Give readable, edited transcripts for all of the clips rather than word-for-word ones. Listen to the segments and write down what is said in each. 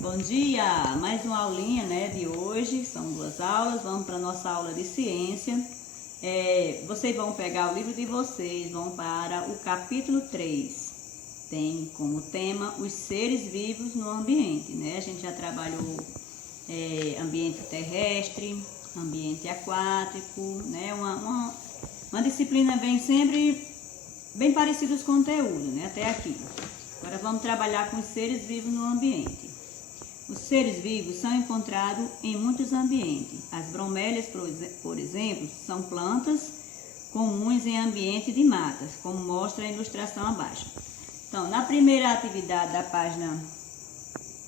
Bom dia! Mais uma aulinha, né, de hoje, são 2 aulas, vamos para a nossa aula de ciência. Vocês vão pegar o livro de vocês, vão para o capítulo 3. Tem como tema os seres vivos no ambiente, né? A gente já trabalhou ambiente terrestre, ambiente aquático, né? Uma disciplina sempre bem parecida os conteúdos, né? Até aqui. Agora vamos trabalhar com os seres vivos no ambiente. Os seres vivos são encontrados em muitos ambientes. As bromélias, por exemplo, são plantas comuns em ambiente de matas, como mostra a ilustração abaixo. Então, na primeira atividade da página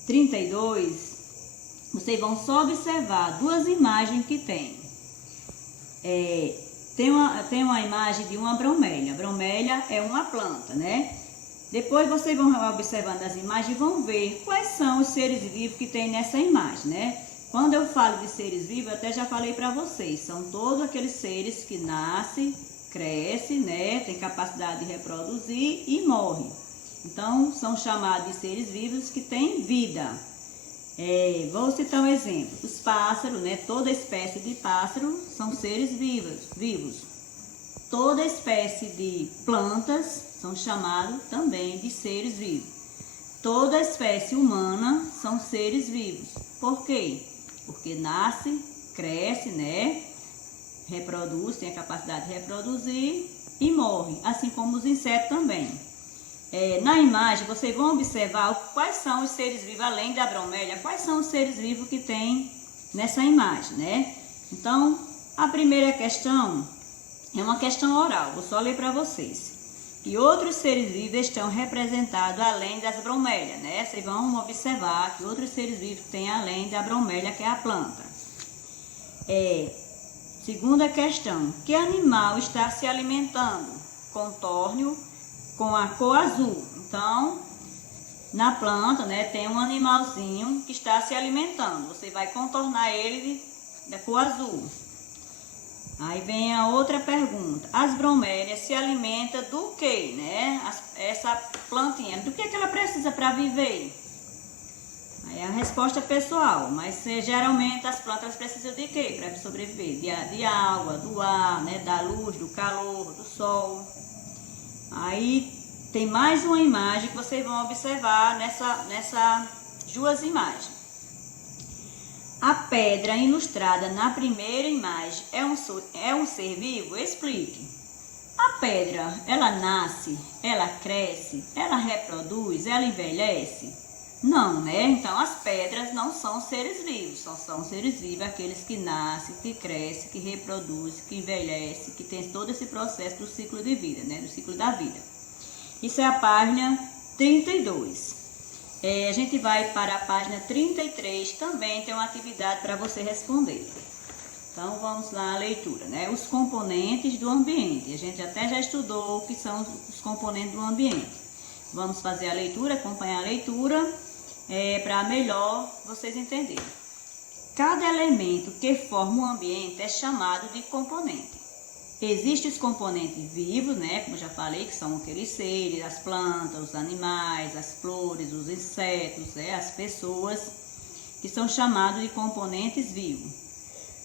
32, vocês vão só observar 2 imagens que tem. Tem uma imagem de uma bromélia. A bromélia é uma planta, né? Depois vocês vão observando as imagens e vão ver quais são os seres vivos que tem nessa imagem, né? Quando eu falo de seres vivos, eu até já falei para vocês, são todos aqueles seres que nascem, crescem, né? Tem capacidade de reproduzir e morrem. Então, são chamados de seres vivos que têm vida. Vou citar um exemplo. Os pássaros, né? Toda espécie de pássaro são seres vivos. Toda espécie de plantas são chamados também de seres vivos. Toda espécie humana são seres vivos. Por quê? Porque nasce, cresce, né? Reproduz, tem a capacidade de reproduzir e morre, assim como os insetos também. Na imagem, vocês vão observar quais são os seres vivos, além da bromélia, quais são os seres vivos que tem nessa imagem, né? Então, a primeira questão é uma questão oral, vou só ler para vocês. E outros seres vivos estão representados além das bromélias, né? Vocês vão observar que outros seres vivos tem além da bromélia, que é a planta. Segunda questão, que animal está se alimentando? Contorno com a cor azul. Então, na planta, né, tem um animalzinho que está se alimentando. Você vai contornar ele da cor azul. Aí vem a outra pergunta. As bromélias se alimentam do que, né? Essa plantinha, do que ela precisa para viver? Aí a resposta é pessoal, mas geralmente as plantas precisam de quê para sobreviver? De água, do ar, né? Da luz, do calor, do sol. Aí tem mais uma imagem que vocês vão observar nessas 2 imagens. A pedra ilustrada na primeira imagem é um ser vivo? Explique. A pedra, ela nasce, ela cresce, ela reproduz, ela envelhece? Não, né? Então as pedras não são seres vivos, são seres vivos aqueles que nascem, que crescem, que reproduzem, que envelhecem, que tem todo esse processo do ciclo de vida, né? Do ciclo da vida. Isso é a página 32. A gente vai para a página 33, também tem uma atividade para você responder. Então, vamos lá à leitura, né? Os componentes do ambiente. A gente até já estudou o que são os componentes do ambiente. Vamos fazer a leitura, acompanhar a leitura, para melhor vocês entenderem. Cada elemento que forma o ambiente é chamado de componente. Existem os componentes vivos, né? Como eu já falei, que são aqueles seres, as plantas, os animais, as flores, os insetos, as pessoas, que são chamados de componentes vivos,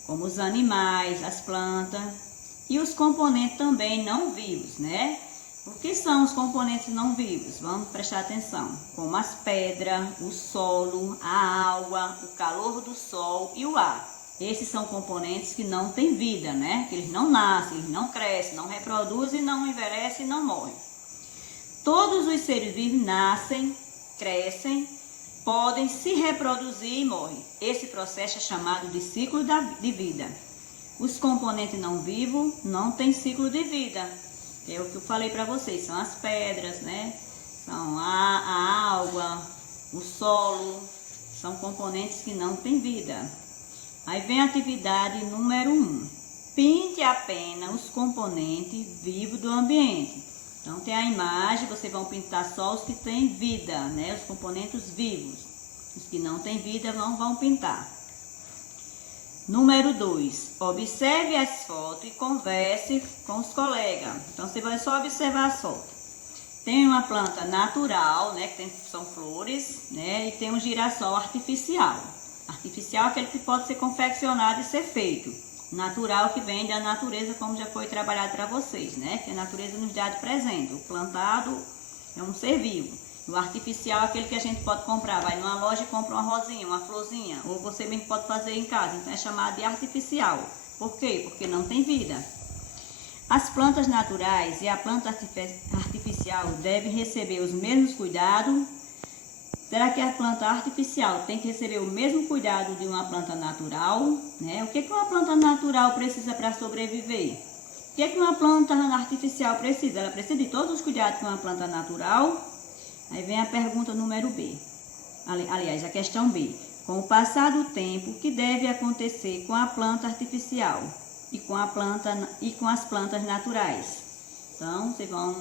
como os animais, as plantas, e os componentes também não vivos, né? O que são os componentes não vivos? Vamos prestar atenção, como as pedras, o solo, a água, o calor do sol e o ar. Esses são componentes que não têm vida, né? Que eles não nascem, eles não crescem, não reproduzem, não envelhecem e não morrem. Todos os seres vivos nascem, crescem, podem se reproduzir e morrem. Esse processo é chamado de ciclo de vida. Os componentes não vivos não têm ciclo de vida. É o que eu falei para vocês, são as pedras, né? São a água, o solo, são componentes que não têm vida. Aí vem a atividade número 1. Pinte apenas os componentes vivos do ambiente. Então tem a imagem, vocês vão pintar só os que têm vida, né? Os componentes vivos. Os que não têm vida vão pintar. Número 2. Observe as fotos e converse com os colegas. Então você vai só observar as fotos. Tem uma planta natural, né, que são flores, né, e tem um girassol artificial. Artificial é aquele que pode ser confeccionado e ser feito. Natural que vem da natureza, como já foi trabalhado para vocês, né, que a natureza nos dá de presente. O plantado é um ser vivo. O artificial é aquele que a gente pode comprar, vai numa loja e compra uma rosinha, uma florzinha, ou você mesmo pode fazer em casa, então é chamado de artificial. Por quê? Porque não tem vida. As plantas naturais e a planta artificial devem receber os mesmos cuidados. Será que a planta artificial tem que receber o mesmo cuidado de uma planta natural? Né? O que uma planta natural precisa para sobreviver? O que uma planta artificial precisa? Ela precisa de todos os cuidados que uma planta natural? Aí vem a pergunta número B. Aliás, a questão B. Com o passar do tempo, o que deve acontecer com a planta artificial e com as plantas naturais? Então, vocês vão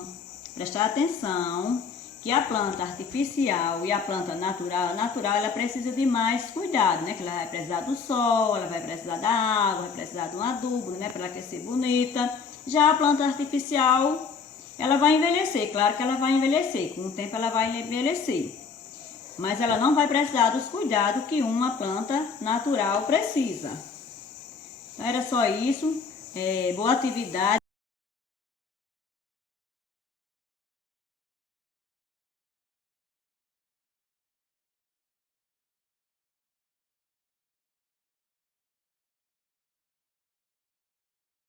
prestar atenção que a planta artificial e a planta natural, ela precisa de mais cuidado, né? Que ela vai precisar do sol, ela vai precisar da água, vai precisar de um adubo, né? Para ela crescer bonita. Já a planta artificial, ela vai envelhecer, claro que ela vai envelhecer, com o tempo ela vai envelhecer. Mas ela não vai precisar dos cuidados que uma planta natural precisa. Então era só isso, boa atividade.